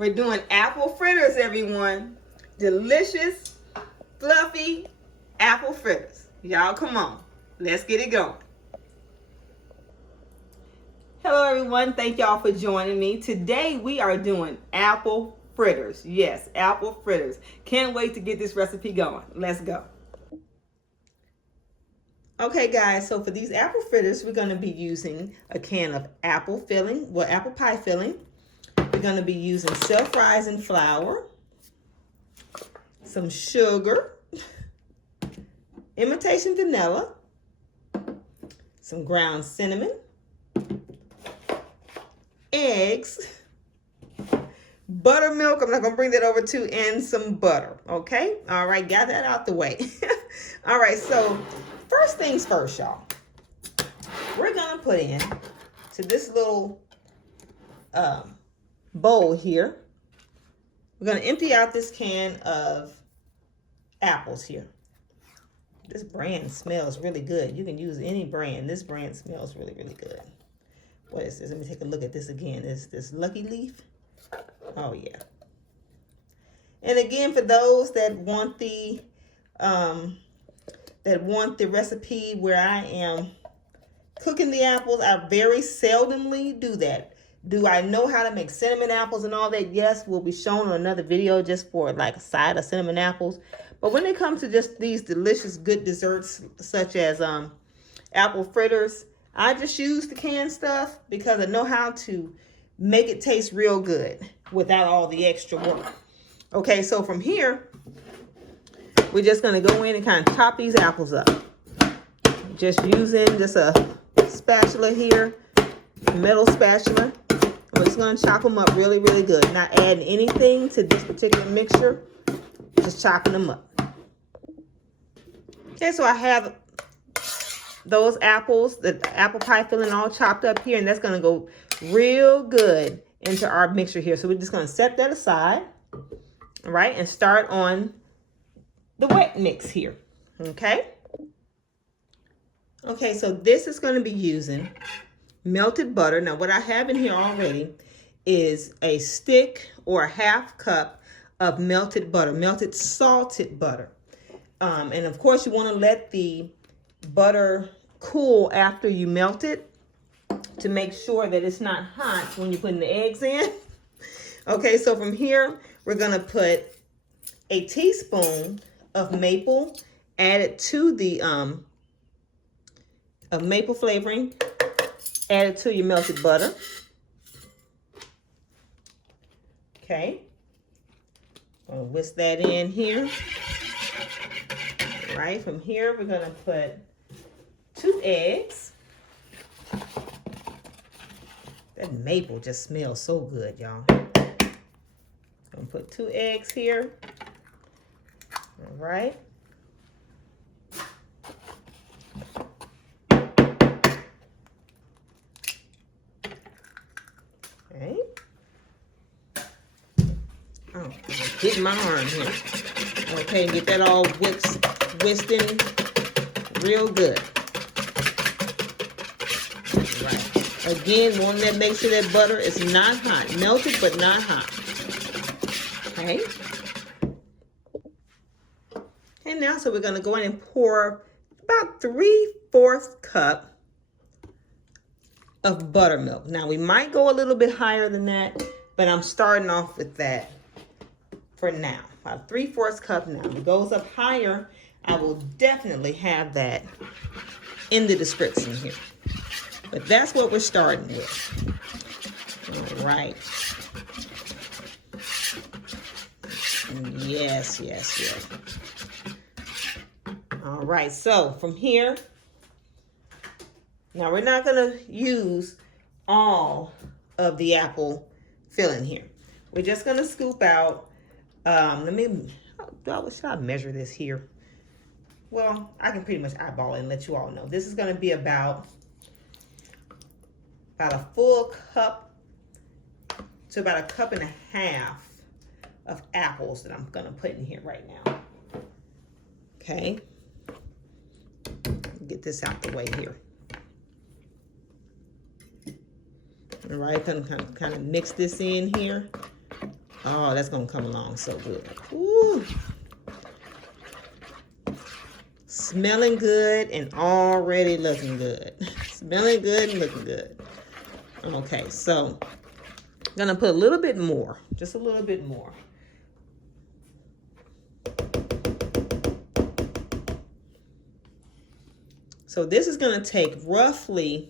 We're doing apple fritters, everyone. Delicious, fluffy apple fritters. Y'all, come on. Let's get it going. Hello, everyone. Thank y'all for joining me. Today, we are doing apple fritters. Yes, apple fritters. Can't wait to get this recipe going. Let's go. Okay, guys, so for these apple fritters, we're going to be using a can of apple filling, apple pie filling. We're going to be using self-rising flour, some sugar, imitation vanilla, some ground cinnamon, eggs, buttermilk, I'm not going to bring that over too, and some butter, okay? All right, got that out the way. All right, so first things first, y'all. We're going to put in to this little bowl here. We're going to empty out this can of apples here. This brand smells really good. You can use any brand. This brand smells really, really good. What is this? Let me take a look at this again. Is this Lucky Leaf? Oh, yeah. And again, for those that want the recipe where I am cooking the apples, I very seldomly do that. Do I know how to make cinnamon apples and all that? Yes, will be shown on another video just for like a side of cinnamon apples. But when it comes to just these delicious good desserts such as apple fritters, I just use the canned stuff because I know how to make it taste real good without all the extra work. Okay, so from here, we're just going to go in and kind of chop these apples up. Just using just a spatula here, a metal spatula. We're just going to chop them up really, really good. Not adding anything to this particular mixture, just chopping them up. Okay, so I have those apples, the apple pie filling all chopped up here, and that's going to go real good into our mixture here. So we're just going to set that aside, all right, and start on the wet mix here, okay? Okay, so this is going to be using melted butter. Now, what I have in here already is a stick or a half cup of melted butter, melted salted butter. And of course, you want to let the butter cool after you melt it to make sure that it's not hot when you're putting the eggs in. Okay, so from here, we're going to put a teaspoon of maple added to the maple flavoring added to your melted butter. Okay, gonna whisk that in here. All right, from here we're gonna put 2 eggs. That maple just smells so good, y'all. Gonna put 2 eggs here. All right. Okay. Oh, get my arm here. Okay, get that all whisked in real good. Right. Again, want to make sure that butter is not hot. Melted, but not hot. Okay. And now, so we're going to go in and pour about 3/4 cup of buttermilk. Now, we might go a little bit higher than that, but I'm starting off with that for now. About 3/4 cup now. If it goes up higher, I will definitely have that in the description here. But that's what we're starting with. All right. Yes, yes, yes. All right, so from here, now we're not going to use all of the apple filling here. We're just going to scoop out, should I measure this here? Well, I can pretty much eyeball it and let you all know. This is going to be about a full cup to about 1.5 cups of apples that I'm going to put in here right now. Okay. Get this out the way here. All right, kind of mix this in here. Oh, that's gonna come along so good. Ooh. Smelling good and already looking good. Smelling good and looking good. Okay, so I'm gonna put a little bit more, just a little bit more. So this is gonna take roughly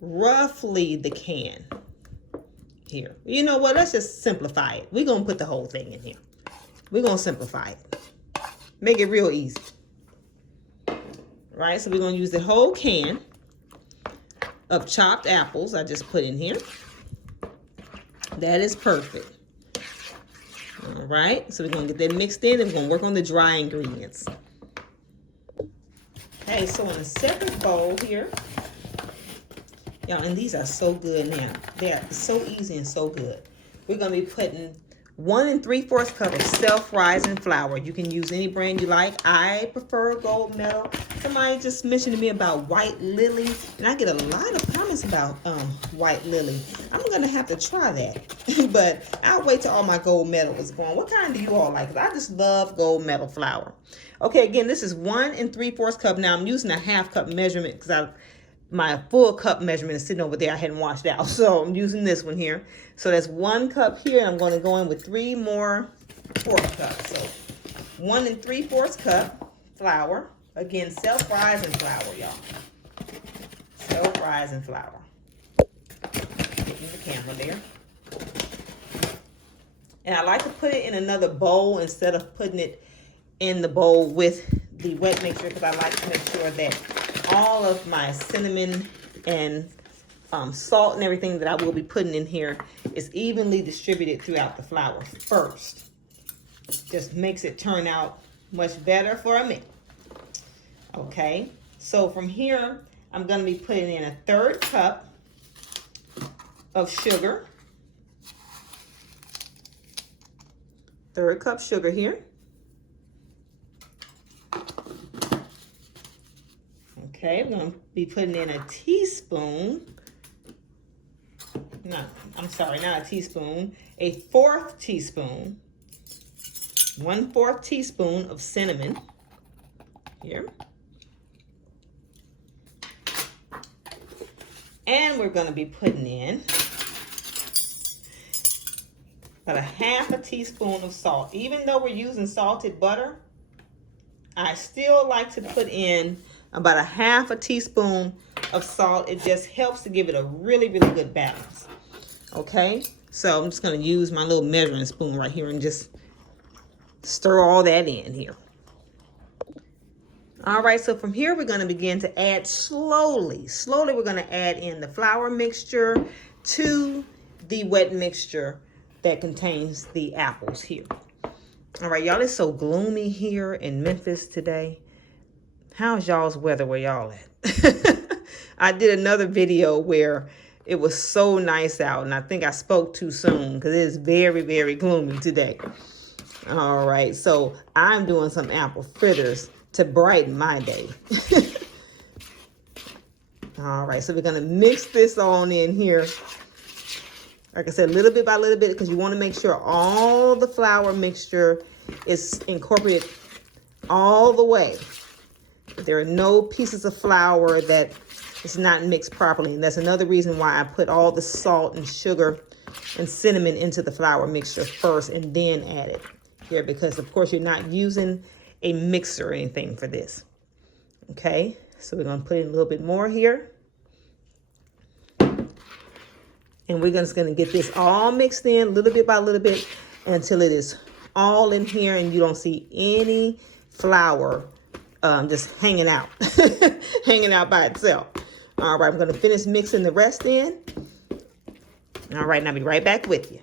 the can here. You know what? Let's just simplify it. We're gonna put the whole thing in here. We're gonna simplify it. Make it real easy. Right? So we're gonna use the whole can of chopped apples I just put in here. That is perfect. All right, so we're gonna get that mixed in and we're gonna work on the dry ingredients. Okay, so in a separate bowl here, y'all, and these are so good now. They are so easy and so good. We're gonna be putting 1 3/4 cup of self-rising flour. You can use any brand you like. I prefer Gold Medal. Somebody just mentioned to me about White Lily, and I get a lot of comments about White Lily. I'm gonna have to try that, but I'll wait till all my Gold Medal is gone. What kind do you all like? 'Cause I just love Gold Medal flour. Okay, again, this is 1 3/4 cup. Now I'm using a 1/2 cup measurement because my full cup measurement is sitting over there. I hadn't washed out, so I'm using this one here. So that's 1 cup here, and I'm going to go in with 3 more 1/4 cups. So 1 3/4 cup flour. Again, self-rising flour, y'all. Self-rising flour. Getting the camera there. And I like to put it in another bowl instead of putting it in the bowl with the wet mixture, because I like to make sure that all of my cinnamon and salt and everything that I will be putting in here is evenly distributed throughout the flour first. Just makes it turn out much better for me. Okay, so from here, I'm going to be putting in 1/3 cup of sugar. 1/3 cup sugar here. Okay, I'm going to be putting in a teaspoon. No, I'm sorry, not a teaspoon. A 1/4 teaspoon. 1/4 teaspoon of cinnamon here. And we're going to be putting in about 1/2 teaspoon of salt. Even though we're using salted butter, I still like to put in about 1/2 teaspoon of salt. It just helps to give it a really, really good balance. Okay, so I'm just going to use my little measuring spoon right here and just stir all that in here. All right, so from here, we're going to begin to add slowly. Slowly, we're going to add in the flour mixture to the wet mixture that contains the apples here. All right, y'all, it's so gloomy here in Memphis today. How's y'all's weather where y'all at? I did another video where it was so nice out, and I think I spoke too soon because it is very, very gloomy today. All right, so I'm doing some apple fritters to brighten my day. All right, so we're gonna mix this on in here. Like I said, little bit by little bit, because you want to make sure all the flour mixture is incorporated all the way. There are no pieces of flour that is not mixed properly. And that's another reason why I put all the salt and sugar and cinnamon into the flour mixture first and then add it here, because of course you're not using a mixer or anything for this. Okay, so we're going to put in a little bit more here. And we're just going to get this all mixed in little bit by little bit until it is all in here and you don't see any flour just hanging out, hanging out by itself. All right, I'm going to finish mixing the rest in. All right, and I'll be right back with you.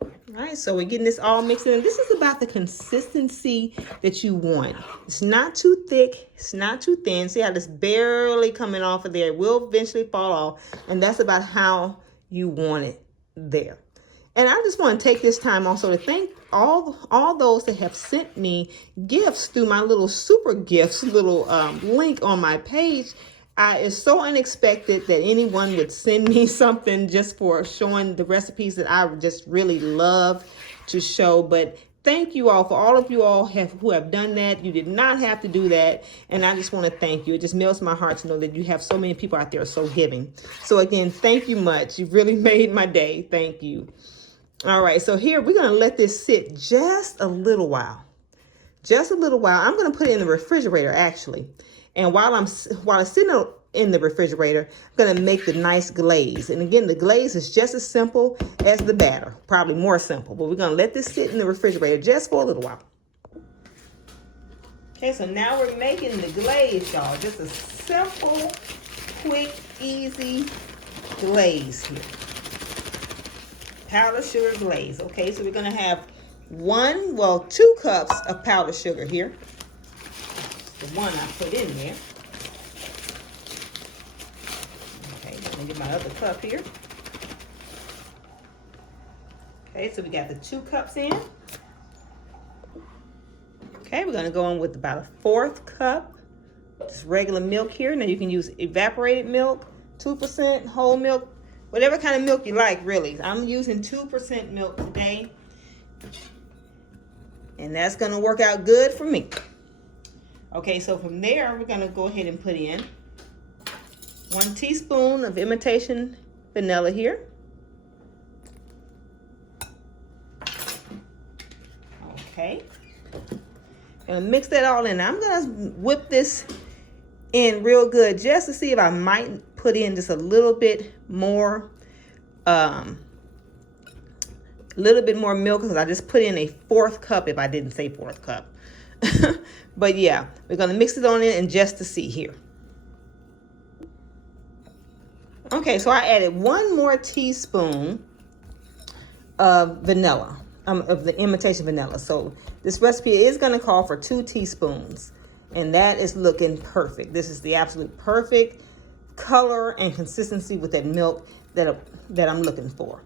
All right, so we're getting this all mixed in. This is about the consistency that you want. It's not too thick. It's not too thin. See how it's barely coming off of there. It will eventually fall off. And that's about how you want it there. And I just want to take this time also to thank all those that have sent me gifts through my little super gifts little link on my page. It's so unexpected that anyone would send me something just for showing the recipes that I just really love to show. But thank you all for all of you all who have done that. You did not have to do that. And I just want to thank you. It just melts my heart to know that you have so many people out there so giving. So again, thank you much. You've really made my day. Thank you. All right. So here we're going to let this sit just a little while. Just a little while. I'm going to put it in the refrigerator actually. And while it's sitting in the refrigerator, I'm going to make the nice glaze. And again, the glaze is just as simple as the batter, probably more simple. But we're going to let this sit in the refrigerator just for a little while. Okay, so now we're making the glaze, y'all. Just a simple, quick, easy glaze here. Powdered sugar glaze. Okay, so we're going to have 2 cups of powdered sugar here. The one I put in there. Okay, let me get my other cup here. Okay, so we got the 2 cups in. Okay, we're gonna go in with about a 1/4 cup, just regular milk here. Now you can use evaporated milk, 2% whole milk, whatever kind of milk you like, really. I'm using 2% milk today, and that's gonna work out good for me. Okay, so from there, we're gonna go ahead and put in 1 teaspoon of imitation vanilla here. Okay, gonna mix that all in. I'm gonna whip this in real good just to see if I might put in just a little bit more milk, because I just put in a 1/4 cup if I didn't say 1/4 cup. But yeah, we're going to mix it on in and just to see here. Okay, so I added 1 more teaspoon of vanilla, of the imitation vanilla. So this recipe is going to call for 2 teaspoons, and that is looking perfect. This is the absolute perfect color and consistency with that milk that I'm looking for.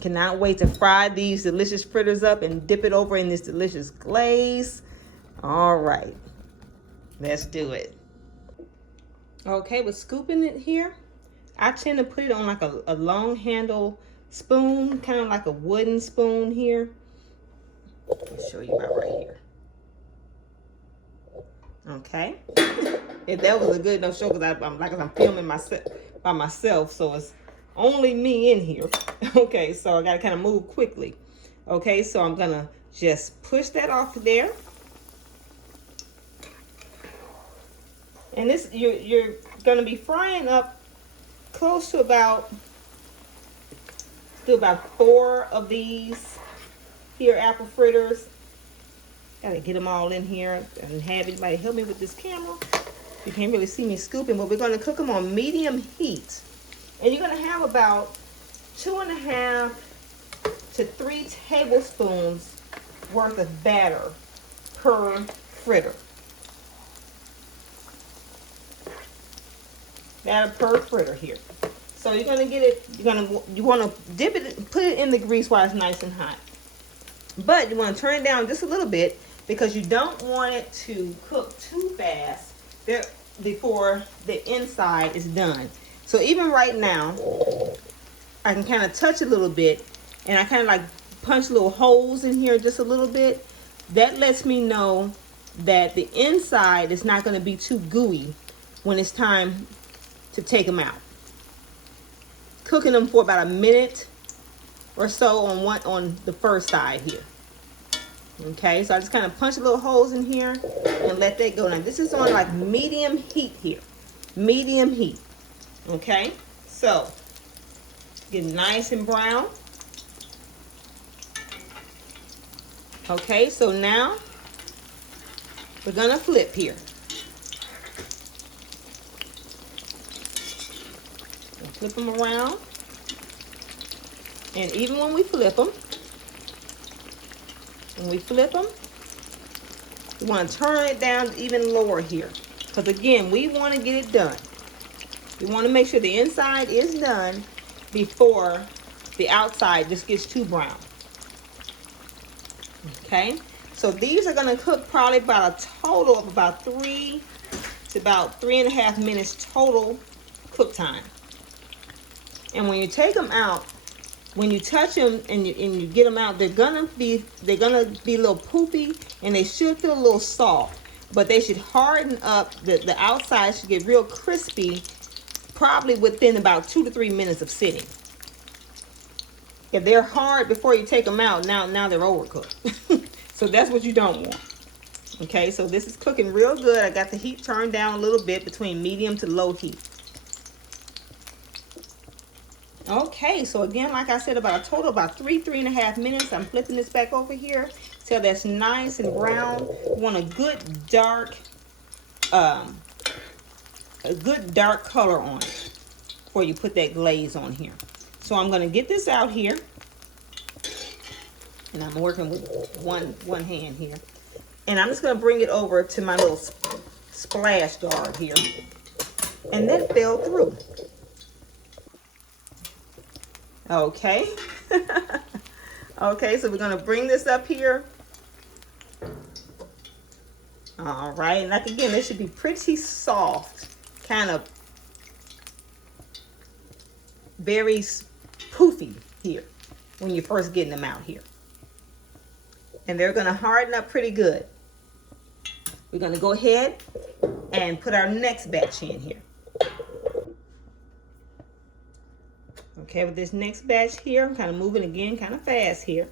Cannot wait to fry these delicious fritters up and dip it over in this delicious glaze. All right, let's do it. Okay, with scooping it here, I tend to put it on like a long handle spoon, kind of like a wooden spoon here. I'll show you about right here. Okay, if that was a good enough show, because I'm filming by myself, so it's only me in here. Okay, so I gotta kind of move quickly. Okay, so I'm gonna just push that off there. And this, you're gonna be frying up close to about 4 of these here apple fritters. Gotta get them all in here and have anybody help me with this camera. You can't really see me scooping, but we're gonna cook them on medium heat. And you're gonna have about 2.5 to 3 tablespoons worth of batter per fritter. Batter per fritter here. So you're gonna get it. You wanna dip it, put it in the grease while it's nice and hot. But you wanna turn it down just a little bit, because you don't want it to cook too fast before the inside is done. So even right now, I can kind of touch a little bit, and I kind of like punch little holes in here just a little bit. That lets me know that the inside is not going to be too gooey when it's time to take them out. Cooking them for about a minute or so on the first side here. Okay, so I just kind of punch little holes in here and let that go. Now this is on like medium heat here. Medium heat. Okay, so get nice and brown. Okay, so now we're gonna flip here. Flip them around, and even when we flip them, we want to turn it down even lower here, because again, we want to get it done. We want to make sure the inside is done before the outside just gets too brown. Okay, so these are going to cook probably about a total of about 3 to about 3.5 minutes total cook time. And when you take them out, when you touch them and you get them out, they're gonna be a little poopy, and they should feel a little soft, but they should harden up. The outside should get real crispy, probably within about 2 to 3 minutes of sitting. If they're hard before you take them out, now they're overcooked. So that's what you don't want. Okay, so this is cooking real good. I got the heat turned down a little bit, between medium to low heat. Okay, so again, like I said, about a total about 3.5 minutes. I'm flipping this back over here till that's nice and brown. You want a good dark color on it before you put that glaze on here. So I'm going to get this out here, and I'm working with one hand here, and I'm just going to bring it over to my little splash guard here, and that fell through. Okay. Okay, so we're going to bring this up here. All right, and like again, they should be pretty soft, kind of very poofy here when you're first getting them out here. And they're going to harden up pretty good. We're going to go ahead and put our next batch in here. Okay, with this next batch here, I'm kind of moving again kind of fast here.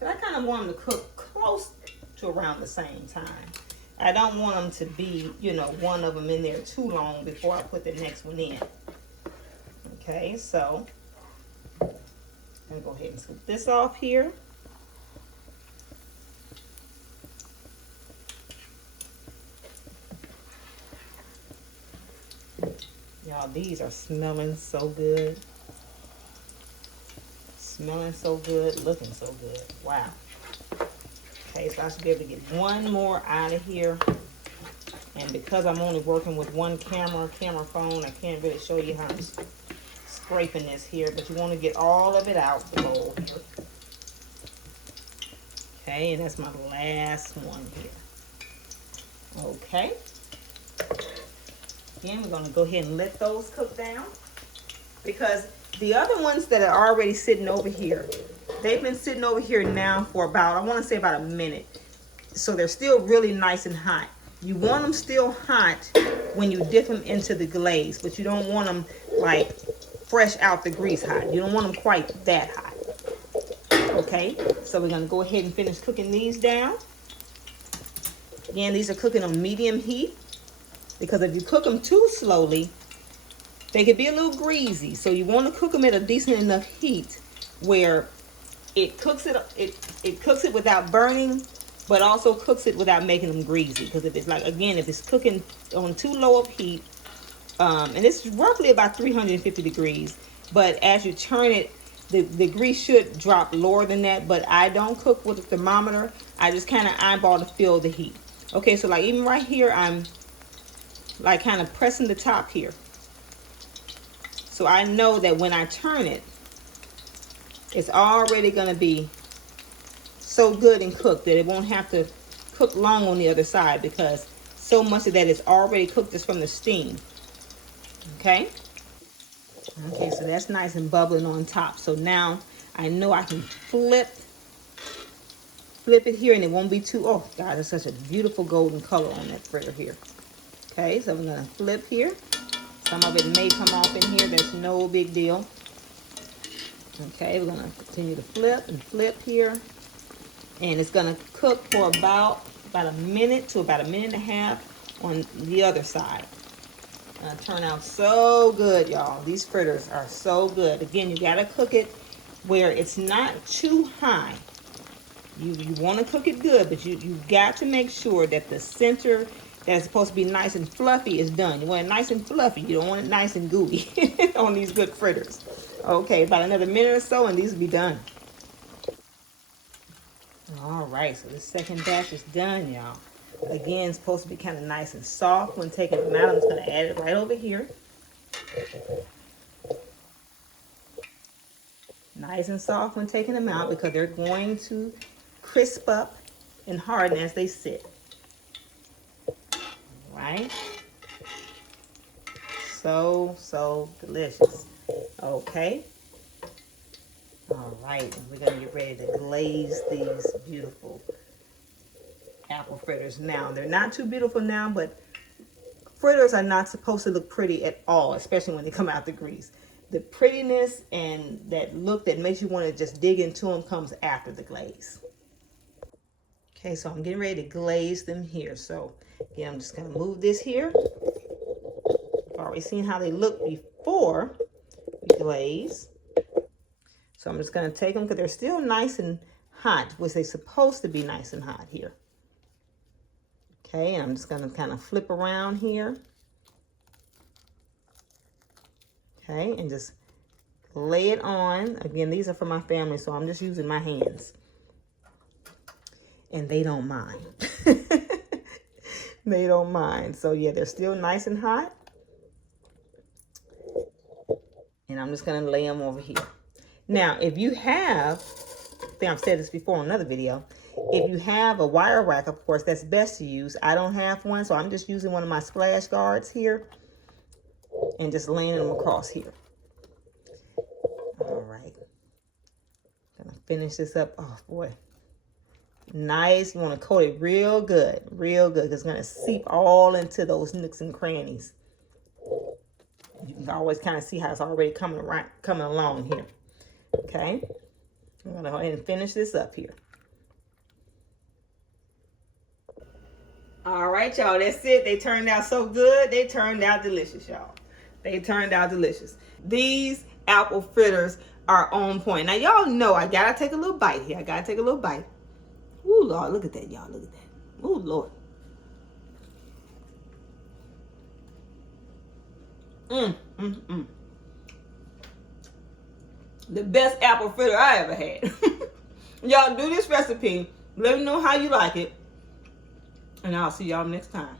And I kind of want them to cook close to around the same time. I don't want them to be, one of them in there too long before I put the next one in. Okay, so I'm going to go ahead and scoop this off here. Y'all, these are smelling so good. Smelling so good, looking so good. Wow. Okay, so I should be able to get one more out of here. And because I'm only working with one camera phone, I can't really show you how I'm scraping this here, but you want to get all of it out the bowl here. Okay, and that's my last one here. Okay. Again, we're going to go ahead and let those cook down, because the other ones that are already sitting over here, they've been sitting over here now for about, I want to say about a minute. So they're still really nice and hot. You want them still hot when you dip them into the glaze, but you don't want them like fresh out the grease hot. You don't want them quite that hot. Okay, so we're going to go ahead and finish cooking these down. Again, these are cooking on medium heat, because if you cook them too slowly, they could be a little greasy. So you want to cook them at a decent enough heat where it cooks it without burning, but also cooks it without making them greasy. Because if it's like, again, if it's cooking on too low of heat, and it's roughly about 350 degrees, but as you turn it, the grease should drop lower than that. But I don't cook with a thermometer. I just kind of eyeball to feel the heat. Okay, so like even right here, I'm like kind of pressing the top here. So I know that when I turn it, it's already going to be so good and cooked that it won't have to cook long on the other side, because so much of that is already cooked just from the steam. Okay? Okay, so that's nice and bubbling on top. So now I know I can flip it here, and it won't be too, oh God, it's such a beautiful golden color on that fritter here. Okay, so I'm going to flip here. Some of it may come off in here. That's no big deal. Okay, we're going to continue to flip and flip here. And it's going to cook for about a minute to about a minute and a half on the other side. Gonna turn out so good, y'all. These fritters are so good. Again, you got to cook it where it's not too high. You want to cook it good, but you got to make sure that the center that's supposed to be nice and fluffy is done. You want it nice and fluffy. You don't want it nice and gooey on these good fritters. Okay, about another minute or so, and these will be done. All right, so this second batch is done, y'all. Again, it's supposed to be kind of nice and soft when taking them out. I'm just going to add it right over here. Nice and soft when taking them out because they're going to crisp up and harden as they sit. Right? So delicious. Okay. All right, we're gonna get ready to glaze these beautiful apple fritters now. They're not too beautiful now, but fritters are not supposed to look pretty at all, especially when they come out the grease. The prettiness and that look that makes you want to just dig into them comes after the glaze. Okay, so I'm getting ready to glaze them here. So again, I'm just gonna move this here. You've already seen how they look before we glaze. So I'm just going to take them because they're still nice and hot, which they're supposed to be nice and hot here. Okay, and I'm just going to kind of flip around here. Okay, and just lay it on. Again, these are for my family, so I'm just using my hands. And they don't mind. They don't mind. So yeah, they're still nice and hot. And I'm just going to lay them over here. Now, if you have, I think I've said this before in another video, if you have a wire rack, of course, that's best to use. I don't have one, so I'm just using one of my splash guards here and just laying them across here. All right. Gonna finish this up. Oh, boy. Nice. You want to coat it real good, because it's going to seep all into those nooks and crannies. You can always kind of see how it's already coming along here. Okay, I'm going to go ahead and finish this up here. All right, y'all, that's it. They turned out so good. They turned out delicious, y'all. They turned out delicious. These apple fritters are on point. Now, y'all know I got to take a little bite here. I got to take a little bite. Ooh, Lord, look at that, y'all. Look at that. Ooh, Lord. The best apple fritter I ever had. Y'all do this recipe. Let me know how you like it. And I'll see y'all next time.